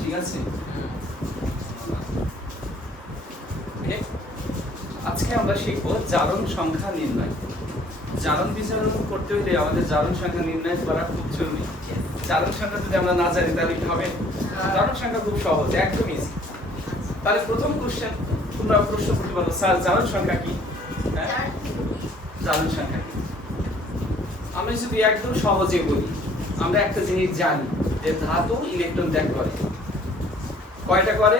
ঠিক আছে। আজকে আমরা শিখব জারণ সংখ্যা নির্ণয়। জারণ বিচারণ করতে হলে আমাদের জারণ সংখ্যা নির্ণয় করা খুব জরুরি। জারণ সংখ্যা যদি আমরা না জানি, তাহলে কি হবে? জারণ সংখ্যা খুব সহজ, একদম ইজি তাহলে প্রথম কোশ্চেন তোমরা প্রশ্ন করতে পারো, স্যার, জারণ সংখ্যা কি? হ্যাঁ? জারণ সংখ্যা কি? যদি একদম সহজে বলি, আমরা একটা জিনিস জানি যে ধাতু ইলেকট্রন ত্যাগ করে। কয়টা করে?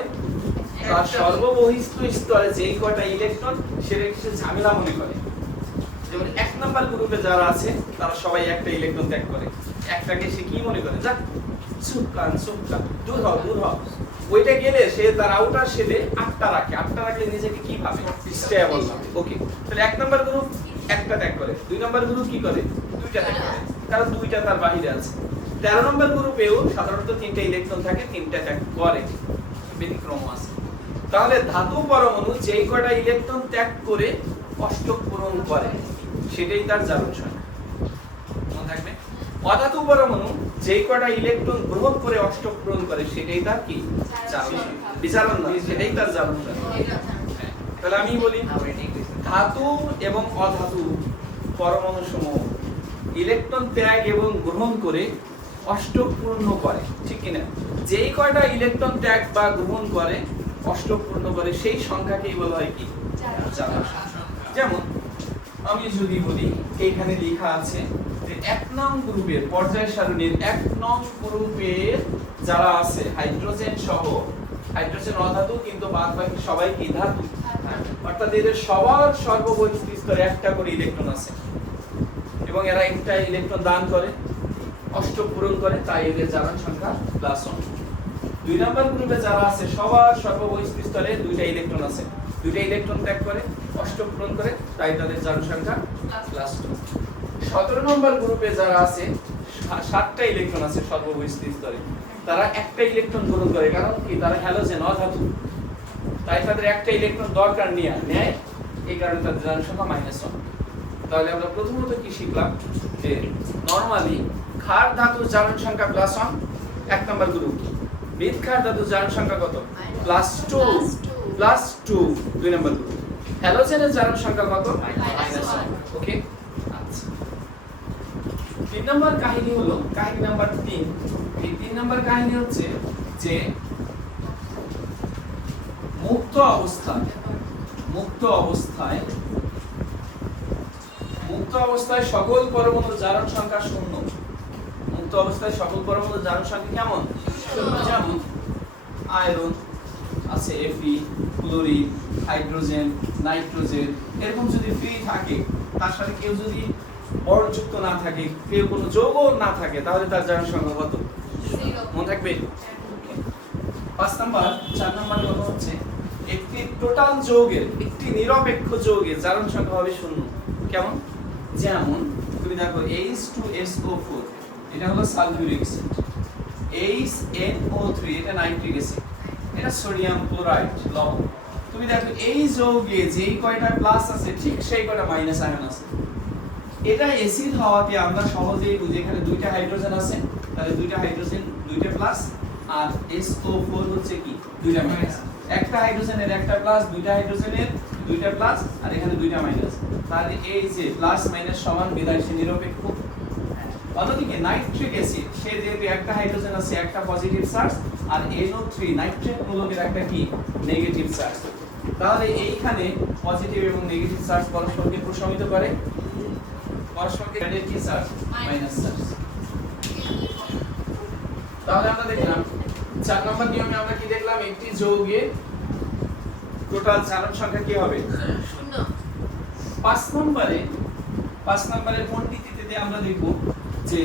তার সর্ববহিষ্ঠ স্তরে যেই কয়টা ইলেকট্রন সেটা কিছু ঝামেলা মনে করে। যেমন এক নাম্বার গ্রুপে যারা আছে তারা সবাই একটা ইলেকট্রন ত্যাগ করে। একটাকে সে কি মনে করে? যাক দূর হও দূর হও। ওইটা গেলে সে তার আউটার আটটা রাখে। আটটা রাখলে নিজেকে কি ভাবে? স্টেবল ভাবে। ওকে তাহলে এক নাম্বার গ্রুপ একটা ত্যাগ করে। দুই নাম্বার গ্রুপ কি করে? দুইটা ত্যাগ করে। কারণ দুইটা তার বাহিরে আছে। তেরো নম্বর গ্রুপেও সাধারণত তিনটা ইলেকট্রন থাকে তিনটা ত্যাগ করে। ব্যতিক্রম আছে। তাহলে ধাতু পরমাণু যেই কয়টা ইলেকট্রন ত্যাগ করে অষ্টক পূরণ করে, সেটাই তার জারণ সংখ্যা মনে থাকবে? অধাতু পরমাণু যেই কয়টা ইলেকট্রন গ্রহণ করে অষ্টক পূরণ করে, সেটাই তার কি? জারণ বিচারণ না সেটাই তার জারণ হ্যাঁ। তাহলে আমি বলি, ধাতু এবং অধাতু পরমাণু সমূহ ইলেকট্রন ত্যাগ এবং গ্রহণ করে অষ্টক পূর্ণ করে, ঠিক কিনা? যেই কয়টা ইলেকট্রন ত্যাগ বা গ্রহণ করে অষ্টক পূর্ণ করে সেই সংখ্যাকেই বলা হয় কি? যেমন আমি যদি বলি এখানে লেখা আছে যে এক নং গ্রুপের পর্যায় সারণীর এক নং গ্রুপের যারা আছে হাইড্রোজেন সহ হাইড্রোজেন অধাতু কিন্তু বাদ বাকি সবাই কি ধাতু। অর্থাৎ এদের সবার সর্ববহিষ্ঠ স্তরে একটা করে ইলেকট্রন আছে। এবং এরা একটা ইলেকট্রন দান করে অষ্ট পূরণ করে তাই এদের জারণ সংখ্যা প্লাস ওয়ান দুই নম্বর গ্রুপে যারা আছে, সবার সর্ববহিষ্ঠ স্তরে দুইটা ইলেকট্রন আছে। দুইটা ইলেকট্রন ত্যাগ করে অষ্ট পূরণ করে, তাই তাদের জারণ সংখ্যা প্লাস টু সতেরো নম্বর গ্রুপে যারা আছে সাতটা ইলেকট্রন আছে সর্ববহিষ্ঠ স্তরে তারা একটা ইলেকট্রন গ্রহণ করে, কারণ কি? তারা হ্যালোজেন অধাতু। তাই তাদের একটা ইলেকট্রন দরকার নিয়ে। নেয়, এই কারণে তাদের জারণ সংখ্যা মাইনাস ওয়ান তাহলে আমরা প্রথমত কি শিখলাম? যে নরমালি ক্ষার ধাতুর জারণ সংখ্যা প্লাস ওয়ান এক নম্বর গ্রুপ মৃৎ ক্ষার ধাতুর সংখ্যা কত? প্লাস টু প্লাস টু দুই নম্বর গ্রুপ হ্যালোজেনের জারণ সংখ্যা কত? মাইনাস ওকে আচ্ছা। তিন নম্বর কাহিনী হলো কাহিনী নাম্বার তিন। এই তিন নম্বর কাহিনী হচ্ছে যে মুক্ত অবস্থা মুক্ত অবস্থায় মুক্ত অবস্থায় সকল পরমাণুর জারণ সংখ্যা শূন্য। মুক্ত অবস্থায় সকল পরমাণুর জারণ সংখ্যা কেমন? যেমন আয়রন আছে এফি ক্লোরিন হাইড্রোজেন নাইট্রোজেন এরকম যদি ফ্রি থাকে তার সাথে কেউ যদি বরণযুক্ত না থাকে কেউ কোনো যৌগ না থাকে তাহলে তার জারণ সংখ্যা কত? মনে থাকবে? পাঁচ নাম্বার চার নাম্বার কথা হচ্ছে একটি টোটাল যৌগের একটি নিরপেক্ষ যৌগের জারণ সংখ্যা হবে শূন্য। কেমন? যেমন তুমি দেখো H two S O four এটা হলো sulphuric acid. H N O three এটা নাইট্রিক অ্যাসিড এটা সোডিয়াম ক্লোরাইড লবণ। তুমি দেখো এই যৌগে যেই কয়টা প্লাস আছে ঠিক সেই কয়টা মাইনাস আয়ন আছে। এটা অ্যাসিড হওয়াতে আমরা সহজেই বুঝি এখানে দুইটা হাইড্রোজেন আছে তাহলে দুইটা হাইড্রোজেন দুইটা প্লাস আর SO4 হচ্ছে কি? দুইটা মাইনাস একটা হাইড্রোজেনের একটা প্লাস দুইটা হাইড্রোজেনের দুইটা প্লাস আর এখানে দুইটা মাইনাস তাহলে এই যে প্লাস মাইনাস সমান বিদায় সে নিরপেক্ষ অন্যদিকে নাইট্রিক অ্যাসিড সে যেহেতু একটা হাইড্রোজেন আছে একটা পজিটিভ চার্জ আর NO3 নাইট্রেট মূলকের একটা কি? নেগেটিভ চার্জ তাহলে এইখানে পজিটিভ এবং নেগেটিভ চার্জ পরস্পরকে প্রশমিত করে। পরস্পরকে কি চার্জ মাইনাস চার্জ তাহলে আমরা দেখলাম চার নম্বর নিয়মে আমরা কি দেখলাম? একটি যৌগে টোটাল জারণ সংখ্যা কি হবে? শূন্য। পাঁচ নম্বরে পাঁচ নম্বরের পণ্ডিতিতে আমরা দেখব? যে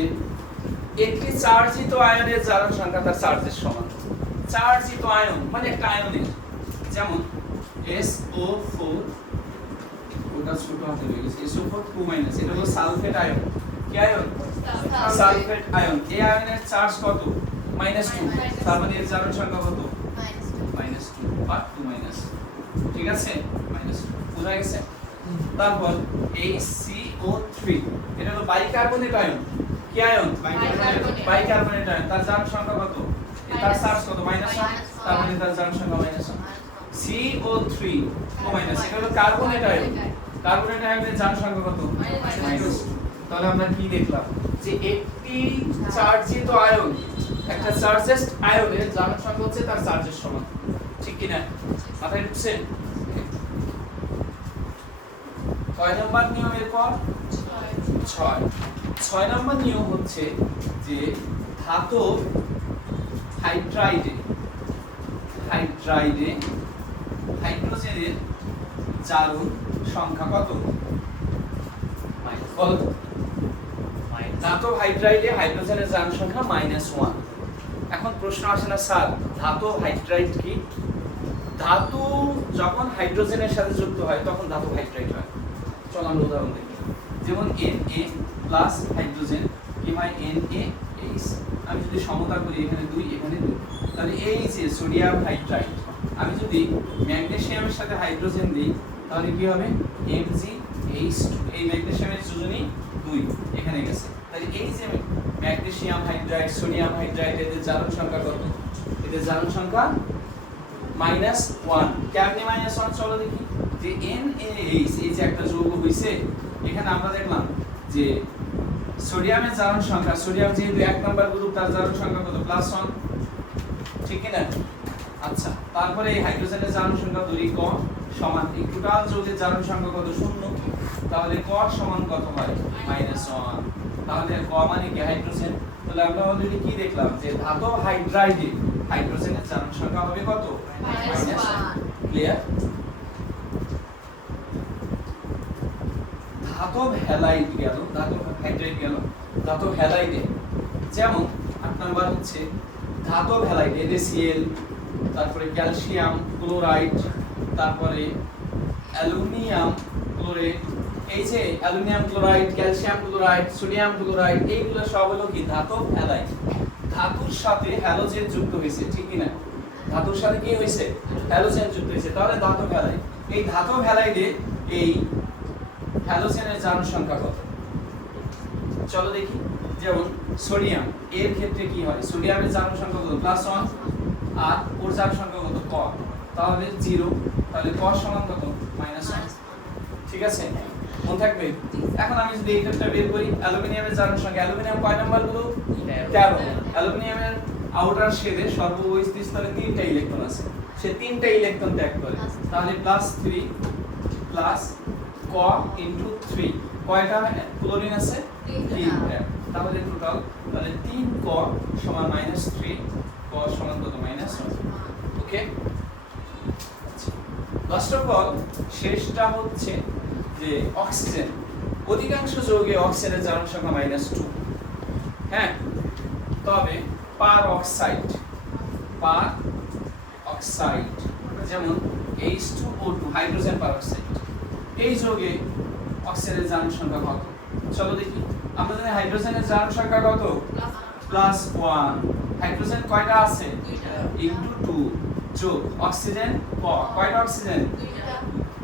একটি চার্জিত আয়নের জারণ সংখ্যা তার চার্জের সমান। চার্জিত আয়ন মানে একটা আয়নের। যেমন SO4 ওটা ছোট হাতে রয়ে গেছে। SO4 2 মাইনাস এটা হলো সালফেট আয়ন। কি আয়ন? সালফেট। আয়ন। এই আয়নের চার্জ কত? মাইনাস টু তার মানে এর জারণ সংখ্যা কত? মাইনাস টু বা টু মাইনাস ঠিক আছে? মাইনাস টু বোঝা গেছে? তারপর এই সিও থ্রি এটা হলো বাইকার্বনেট আয়ন। কি আয়ন? Bicarbonate ion. তার জারণ সংখ্যা কত? তার চার্জ কত? মাইনাস তার মানে তার জারণ সংখ্যা minus one C O three ও মাইনাস এটা হলো কার্বনেট আয়ন। কার্বনেট আয়নের জারণ সংখ্যা কত? মাইনাস তাহলে আমরা কি দেখলাম? যে একটি চার্জিত আয়ন, একটা চার্জেস্ট আয়নের জারণ সংখ্যা হচ্ছে তার চার্জের সমান। ঠিক কি না মাথায় ঢুকছে? কয় নম্বর নিয়মের পর? ছয়। ছয় নম্বর নিয়ম হচ্ছে যে ধাতব হাইড্রাইডে হাইড্রাইডে হাইড্রোজেনের জারণ সংখ্যা কত? ধাতব হাইড্রাইডে হাইড্রোজেনের জারণ সংখ্যা মাইনাস ওয়ান। এখন প্রশ্ন আসে না, স্যার, ধাতব হাইড্রাইড কি? ধাতু যখন হাইড্রোজেনের সাথে যুক্ত হয়, তখন ধাতব হাইড্রাইড হয়। চল আমরা উদাহরণ দেখি। যেমন এন এ প্লাস হাইড্রোজেন কি হয় এন এ এইচ আমি যদি সমতা করি এখানে দুই এখানে দুই, তাহলে এই যে সোডিয়াম হাইড্রাইড আমি যদি ম্যাগনেসিয়ামের সাথে হাইড্রোজেন দিই, তাহলে কি হবে? এম জি এইচ এই ম্যাগনেসিয়ামের যোজনী দুই এখানে গেছে। তাহলে এই যে ম্যাগনেসিয়াম হাইড্রাইড সোডিয়াম হাইড্রাইড এদের জারণ সংখ্যা কত? এদের জারণ সংখ্যা মাইনাস ওয়ান কেমনি মাইনাস ওয়ান চলো দেখি? যে এন এইচ এই যে একটা যৌগ হইছে, এখানে আমরা দেখলাম যে সোডিয়ামের জারণ সংখ্যা সোডিয়াম যেহেতু এক নাম্বার গ্রুপ তার জারণ সংখ্যা কত? প্লাস ওয়ান ঠিক কি না আচ্ছা তারপরে এই হাইড্রোজেনের জারণ সংখ্যা দুই ক সমান এই টোটাল যৌগের জারণ সংখ্যা কত? শূন্য। তাহলে ক সমান কত হয়? মাইনাস ওয়ান তাহলে ক মানে কি? হাইড্রোজেন। তাহলে আমরা অলরেডি কি দেখলাম? যে ধাতব হাইড্রাইডে হাইড্রোজেনের জারণ সংখ্যা হবে কত? One. ক্লিয়ার ধাতব হ্যালাইড গেল, ধাতব হাইড্রাইড গেল, ধাতব হ্যালাইডে যেমন, আট নাম্বার হচ্ছে ধাতব হ্যালাইড NaCl, তারপরে ক্যালসিয়াম ক্লোরাইড তারপরে অ্যালুমিনিয়াম ক্লোরেট এই যে aluminium chloride calcium chloride sodium chloride এইগুলো সব হলো কি? ধাতব হ্যালাইড ধাতুর সাথে হ্যালোজেন যুক্ত হয়েছে, ঠিক কি না ধাতুর সাথে কি হয়েছে? হ্যালোজেন যুক্ত হয়েছে, তাহলে ধাতব হ্যালাইড এই ধাতব হ্যালাইডে এই হ্যালোজেনের জারণ সংখ্যা কত? চলো দেখি। যেমন সোডিয়াম, এর ক্ষেত্রে কি হয়? সোডিয়ামের জারণ সংখ্যা কত? প্লাস ওয়ান আর ওর জারণ সংখ্যা কত? ক। তাহলে জিরো তাহলে ক সমান কত? মাইনাস ওয়ান ঠিক আছে? মনে থাকবে? এখন আমি যদি এইটা বের করি, অ্যালুমিনিয়ামের জারণ সংখ্যা, অ্যালুমিনিয়াম কয় নাম্বারগুলো? তেরো। অ্যালুমিনিয়ামের আউটার শেডে সর্ববহিস্থ স্তরে তিনটা ইলেকট্রন আছে। সে তিনটা ইলেকট্রন ত্যাগ করে। তাহলে প্লাস থ্রি প্লাস ক ইন্টু থ্রি কয়টা ক্লোরিন আছে? তিনটা। তাহলে টোটাল তাহলে তিন ক সমান মাইনাস থ্রি ক সমান কত? Minus okay first of all শেষটা হচ্ছে যে অক্সিজেন অধিকাংশ যৌগে অক্সিজেনের জারণ সংখ্যা মাইনাস টু হ্যাঁ? তবে পার অক্সাইড পার অক্সাইড যেমন H two O two hydrogen peroxide এই যোগে অক্সিজেনের জারণ সংখ্যা কত? চলো দেখি। আমরা জানি হাইড্রোজেনের জারণ সংখ্যা কত? প্লাস ওয়ান হাইড্রোজেন কয়টা আছে? ইন্টু টু যোগ অক্সিজেন কয়টা অক্সিজেন?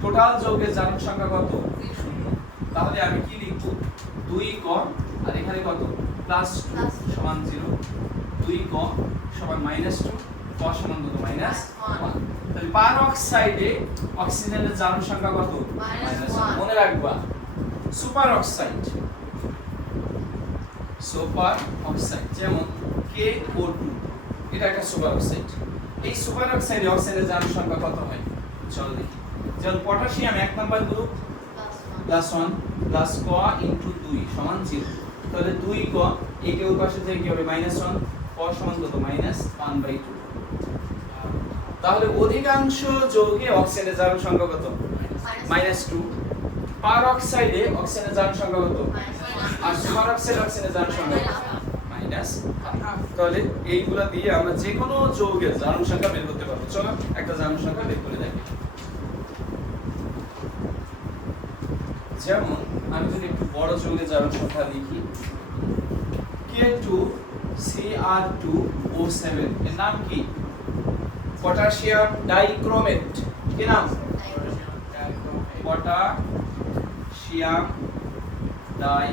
টোটাল যৌগের জারণ সংখ্যা কত? শূন্য তাহলে আমি কি লিখব? দুই ক আর এখানে কত? প্লাস সমান জিরো দুই ক সমান মাইনাস টু ক সমান কত মাইনাস. ওয়ান তাহলে পার অক্সাইডে অক্সিজেনের জারণ সংখ্যা কত? মনে রাখবা সুপার অক্সাইড সুপার অক্সাইড যেমন কে ও টু এটা একটা সুপার অক্সাইড এই সুপার অক্সাইডে অক্সাইডের জারণ সংখ্যা কত হয়? চলো দেখি। যেমন পটাশিয়াম এক number group plus one plus ক ইন্টু দুই সমান জিরো তাহলে দুই ক একে ওর পাশে থেকে কি হবে? মাইনাস ওয়ান ক সমান কত? মাইনাস ওয়ান বাই টু তাহলে অধিকাংশ যৌগে অক্সিজেনের জারণ সংখ্যা কত? মাইনাস টু পার অক্সাইডে অক্সিজেনের জারণ সংখ্যা কত? আর সুপার অক্সাইড অক্সিজেনের জারণ সংখ্যা মাইনাস তাহলে এইগুলা দিয়ে আমরা যে কোনো যৌগের জারণ সংখ্যা বের করতে পারব। চলো একটা জারণ সংখ্যা বের করে দেখি। যেমন আমি যদি একটু বড় যৌগের জারণ সংখ্যা লিখি K two C R two O seven এর নাম কি? পটাশিয়াম ডাইক্রোমেট, কি নাম? Potassium di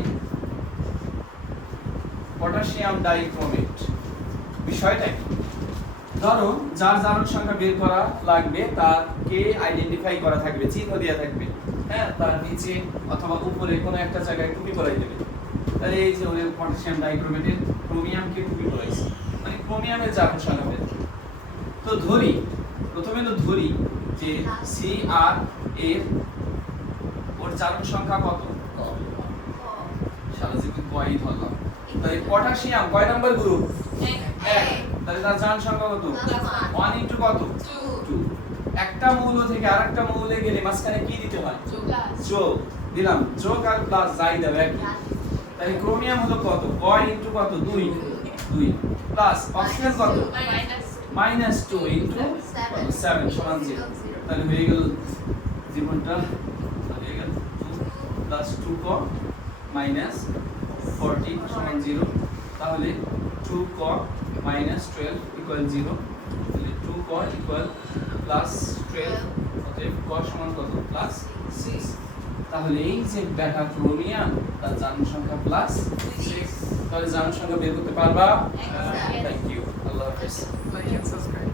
potassium dichromate. বিষয়টা কি? ধরো যার জারণ সংখ্যা বের করা লাগবে তাকে আইডেন্টিফাই করা থাকবে, চিহ্ন দেওয়া থাকবে। হ্যাঁ তার নিচে অথবা উপরে কোনো একটা জায়গায় টুপি পরাই দেবে। তাহলে এই যে ওদের পটাশিয়াম ডাইক্রোমেটের ক্রোমিয়ামকে টুপি পরাইছে মানে ক্রোমিয়ামের জারণ সংখ্যা। তো ধরি প্রথমে তো ধরি যে সি আর এর ওর জারণ সংখ্যা কত? সারা জীবন কয়ই ধরলাম। তাহলে পটাশিয়াম কয় নাম্বার গ্রুপ এক। তাহলে তার সংখ্যা কত? ওয়ান ইন্টু কত? টু। একটা মৌল থেকে আরেকটা মৌলে গেলে মাঝখানে কি দিতে হয়? যোগ দিলাম। যোগ আর প্লাস যাই দেবে একই তাহলে ক্রোমিয়াম হলো কত? কয় ইন্টু কত? দুই। দুই। প্লাস অক্সিজেন কত? মাইনাস টু ইন্টু সেভেন সমান জিরো তাহলে হয়ে গেল জীবনটা হয়ে গেল টু প্লাস টু ক মাইনাস ফোরটি সমান জিরো তাহলে টু ক মাইনাস টুয়েলভ ইকুয়াল জিরো তাহলে টু ক ইকুয়াল প্লাস টুয়েলভ অতএব ক সমান কত? প্লাস সিক্স তাহলে এই যে ব্যাটা ক্রোমিয়াম তার জারণ সংখ্যা প্লাস সিক্স তাহলে জারণ সংখ্যা বের করতে পারবা? Thank you আল্লাহ হাফেজ Like and subscribe.